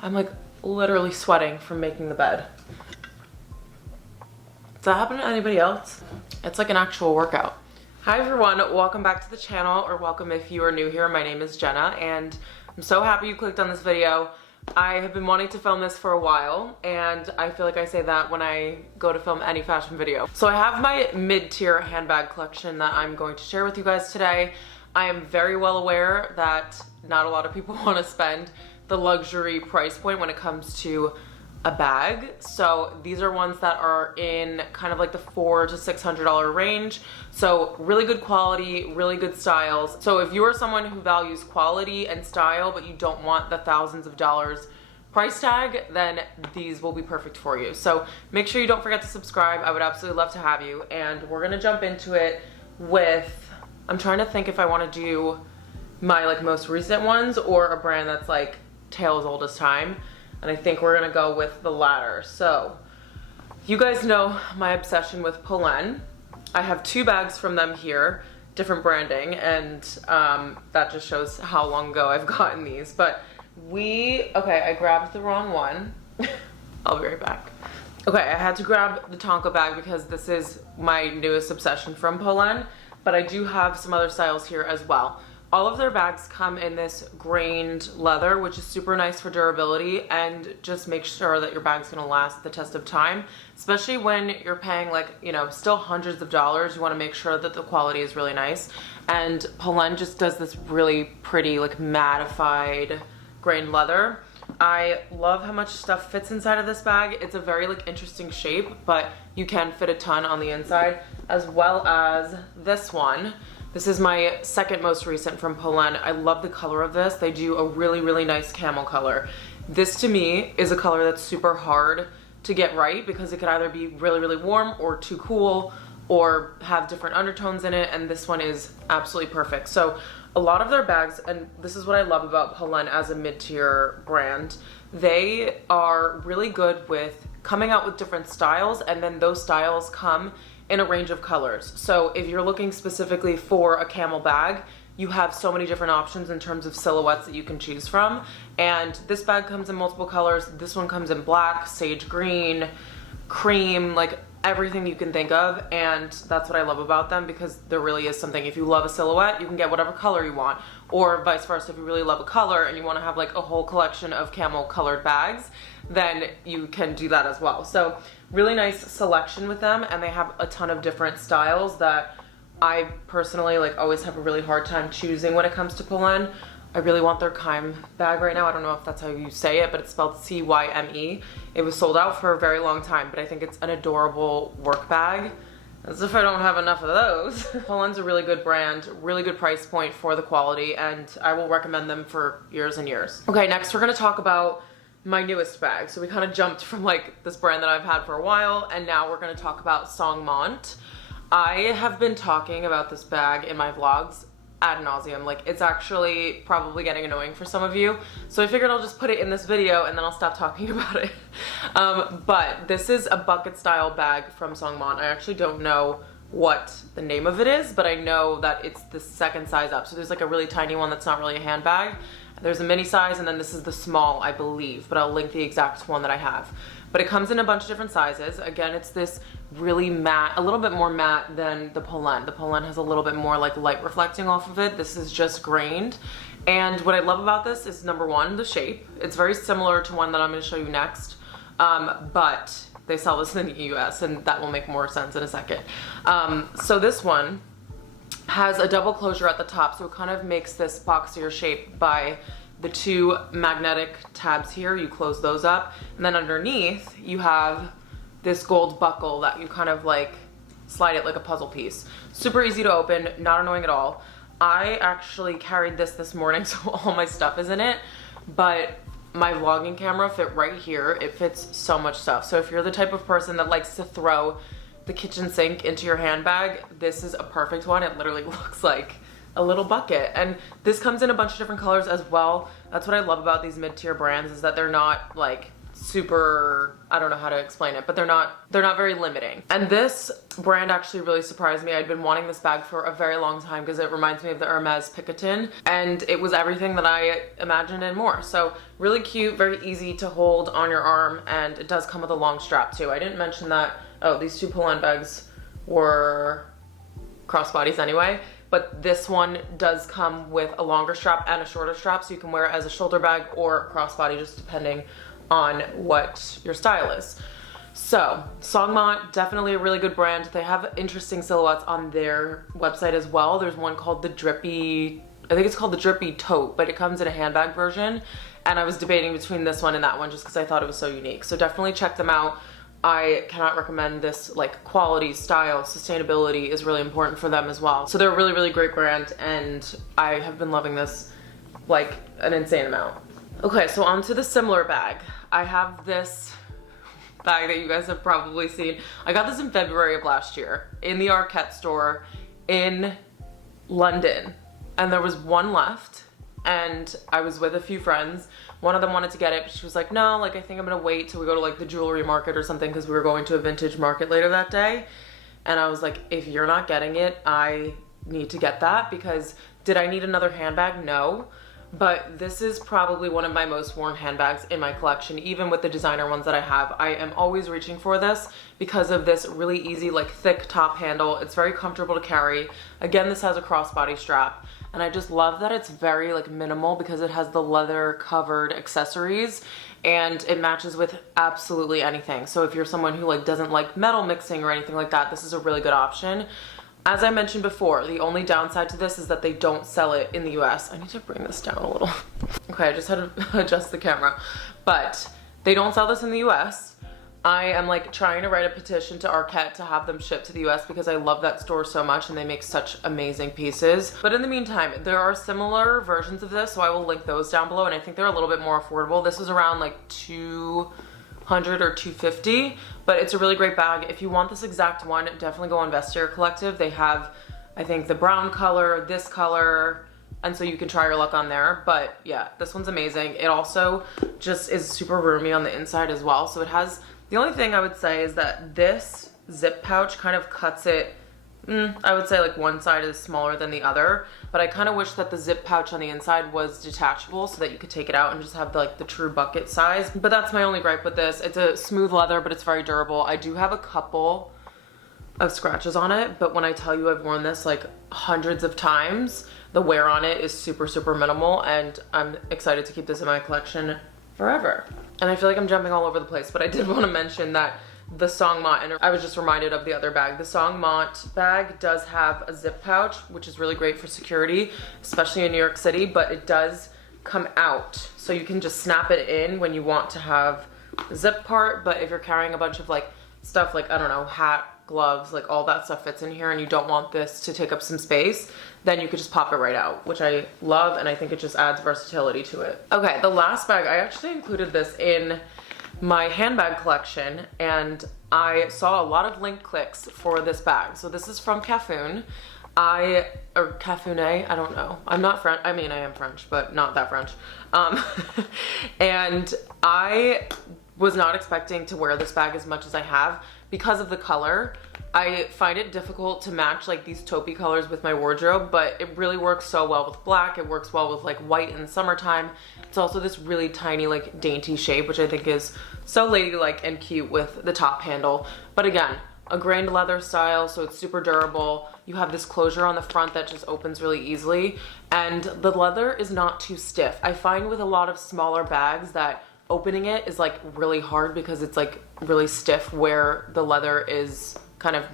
I'm like literally sweating from making the bed. Does that happen to anybody else? It's like an actual workout. Hi everyone, welcome back to the channel, or welcome if you are new here. My name is Jenna and I'm so happy you clicked on this video. I have been wanting to film this for a while, and I feel like I say that when I go to film any fashion video. So I have my mid-tier handbag collection that I'm going to share with you guys today. I am very well aware that not a lot of people want to spend the luxury price point when it comes to a bag. So these are ones that are in kind of like the $400 to $600 range. So really good quality, really good styles. So if you are someone who values quality and style, but you don't want the thousands of dollars price tag, then these will be perfect for you. So make sure you don't forget to subscribe. I would absolutely love to have you. And we're gonna jump into it with, I'm trying to think if I want to do my like most recent ones or a brand that's like tale as old as time. And I think we're gonna go with the latter. So, you guys know my obsession with Poen. I have two bags from them here, different branding, and that just shows how long ago I've gotten these. But okay, I grabbed the wrong one. I'll be right back. Okay, I had to grab the Tonka bag because this is my newest obsession from Poen, but I do have some other styles here as well. All of their bags come in this grained leather, which is super nice for durability and just make sure that your bag's gonna last the test of time, especially when you're paying like, you know, still hundreds of dollars. You wanna make sure that the quality is really nice. And Poen just does this really pretty like mattified grained leather. I love how much stuff fits inside of this bag. It's a very like interesting shape, but you can fit a ton on the inside, as well as this one. This is my second most recent from Poen. I love the color of this. They do a really, really nice camel color. This to me is a color that's super hard to get right because it could either be really, really warm or too cool or have different undertones in it, and this one is absolutely perfect. So a lot of their bags, and this is what I love about Poen as a mid-tier brand, they are really good with coming out with different styles, and then those styles come in a range of colors. So if you're looking specifically for a camel bag, you have so many different options in terms of silhouettes that you can choose from. And this bag comes in multiple colors. This one comes in black, sage green, cream, like everything you can think of. And that's what I love about them, because there really is something. If you love a silhouette, you can get whatever color you want, or vice versa. If you really love a color and you want to have like a whole collection of camel colored bags, then you can do that as well. So really nice selection with them, and they have a ton of different styles that I personally like always have a really hard time choosing when it comes to Poen. I really want their Caou bag right now. I don't know if that's how you say it, but it's spelled C-Y-M-E. It was sold out for a very long time, but I think it's an adorable work bag. As if I don't have enough of those. Poen's a really good brand, really good price point for the quality, and I will recommend them for years and years. Okay, next we're gonna talk about my newest bag. So we kind of jumped from like this brand that I've had for a while, and now we're going to talk about Songon. I have been talking about this bag in my vlogs ad nauseum. Like, it's actually probably getting annoying for some of you, so I figured I'll just put it in this video and then I'll stop talking about it. But this is a bucket style bag from Songon. I actually don't know what the name of it is, but I know that it's the second size up. So there's like a really tiny one that's not really a handbag. There's a mini size, and then this is the small, I believe, but I'll link the exact one that I have. But it comes in a bunch of different sizes. Again, it's this really matte, a little bit more matte than the Poen. The Poen has a little bit more like light reflecting off of it. This is just grained. And what I love about this is, number one, the shape. It's very similar to one that I'm gonna show you next, but they sell this in the US, and that will make more sense in a second. So this one has a double closure at the top, so it kind of makes this boxier shape by the two magnetic tabs here. You close those up, and then underneath you have this gold buckle that you kind of like slide it like a puzzle piece. Super easy to open, not annoying at all. I actually carried this morning, so all my stuff is in it, but my vlogging camera fit right here. It fits so much stuff. So if you're the type of person that likes to throw the kitchen sink into your handbag, this is a perfect one. It literally looks like a little bucket, and this comes in a bunch of different colors as well. That's what I love about these mid-tier brands, is that they're not like super, I don't know how to explain it, but they're not very limiting. And this brand actually really surprised me. I'd been wanting this bag for a very long time because it reminds me of the Hermes Picotin, and it was everything that I imagined and more. So really cute, very easy to hold on your arm, and it does come with a long strap too. I didn't mention that. Oh, these two Poen bags were crossbodies anyway, but this one does come with a longer strap and a shorter strap, so you can wear it as a shoulder bag or crossbody, just depending on what your style is. So Songon, definitely a really good brand. They have interesting silhouettes on their website as well. There's one called the Drippy, I think it's called the Drippy Tote, but it comes in a handbag version, and I was debating between this one and that one just because I thought it was so unique. So definitely check them out. I cannot recommend this. Like, quality, style, sustainability is really important for them as well. So they're a really, really great brand, and I have been loving this like an insane amount. Okay, so on to the similar bag. I have this bag that you guys have probably seen. I got this in February of last year in the Arquette store in London, and there was one left, and I was with a few friends. One of them wanted to get it, but she was like, no, like, I think I'm gonna wait till we go to like the jewelry market or something, because we were going to a vintage market later that day. And I was like, if you're not getting it, I need to get that, because did I need another handbag? No. But this is probably one of my most worn handbags in my collection, even with the designer ones that I have. I am always reaching for this because of this really easy, like, thick top handle. It's very comfortable to carry. Again, this has a crossbody strap, and I just love that it's very, like, minimal because it has the leather covered accessories, and it matches with absolutely anything. So if you're someone who, like, doesn't like metal mixing or anything like that, this is a really good option. As I mentioned before, the only downside to this is that they don't sell it in the US. I need to bring this down a little. Okay, I just had to adjust the camera. But they don't sell this in the US. I am like trying to write a petition to Arquette to have them shipped to the US because I love that store so much and they make such amazing pieces. But in the meantime, there are similar versions of this, so I will link those down below, and I think they're a little bit more affordable. This is around like $200 or $250, but it's a really great bag. If you want this exact one, definitely go on Vestiaire Collective. They have, I think, the brown color, this color, and so you can try your luck on there. But yeah, this one's amazing. It also just is super roomy on the inside as well. So it has, the only thing I would say is that this zip pouch kind of cuts it, I would say like one side is smaller than the other, but I kind of wish that the zip pouch on the inside was detachable so that you could take it out and just have the true bucket size. But that's my only gripe with this. It's a smooth leather, but it's very durable. I do have a couple of scratches on it, but when I tell you I've worn this like hundreds of times, the wear on it is super, super minimal, and I'm excited to keep this in my collection forever. And I feel like I'm jumping all over the place, but I did want to mention that the Songon, and I was just reminded of the other bag. The Songon bag does have a zip pouch, which is really great for security, especially in New York City, but it does come out. So you can just snap it in when you want to have the zip part, but if you're carrying a bunch of like stuff like, I don't know, hat, gloves, like all that stuff fits in here, and you don't want this to take up some space, then you could just pop it right out, which I love, and I think it just adds versatility to it. Okay, the last bag, I actually included this in my handbag collection, and I saw a lot of link clicks for this bag. So this is from Caou, or Caounet, I don't know. I'm not French, I mean I am French, but not that French. And I was not expecting to wear this bag as much as I have because of the color. I find it difficult to match like these taupey colors with my wardrobe, but it really works so well with black. It works well with like white in the summertime. It's also this really tiny, like dainty shape, which I think is so ladylike and cute with the top handle. But again, a grained leather style, so it's super durable. You have this closure on the front that just opens really easily, and the leather is not too stiff. I find with a lot of smaller bags that opening it is like really hard because it's like really stiff where the leather is kind of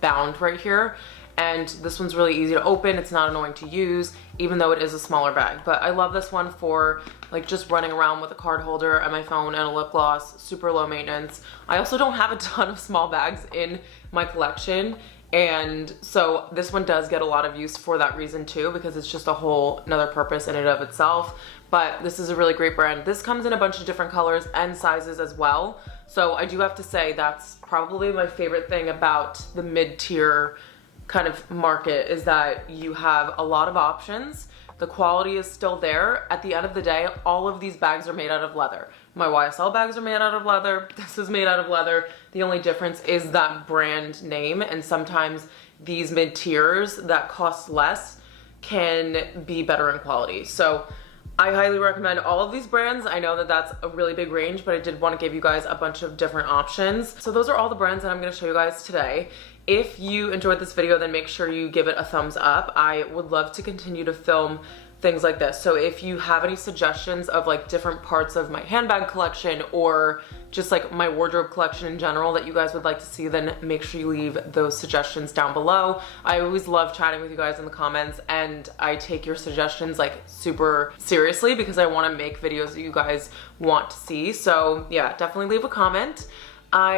bound right here, and this one's really easy to open. It's not annoying to use, even though it is a smaller bag. But I love this one for like just running around with a card holder and my phone and a lip gloss, super low maintenance. I also don't have a ton of small bags in my collection, and so this one does get a lot of use for that reason too, because it's just a whole another purpose in and of itself. But this is a really great brand. This comes in a bunch of different colors and sizes as well. So I do have to say that's probably my favorite thing about the mid-tier kind of market, is that you have a lot of options, The quality is still there. At the end of the day, all of these bags are made out of leather. My YSL bags are made out of leather. This is made out of leather. The only difference is that brand name, and sometimes these mid-tiers that cost less can be better in quality. So I highly recommend all of these brands. I know that that's a really big range, but I did want to give you guys a bunch of different options. So those are all the brands that I'm going to show you guys today. If you enjoyed this video, then make sure you give it a thumbs up. I would love to continue to film things like this. So if you have any suggestions of like different parts of my handbag collection or just like my wardrobe collection in general that you guys would like to see, then make sure you leave those suggestions down below. I always love chatting with you guys in the comments, and I take your suggestions like super seriously because I want to make videos that you guys want to see. So yeah, definitely leave a comment. I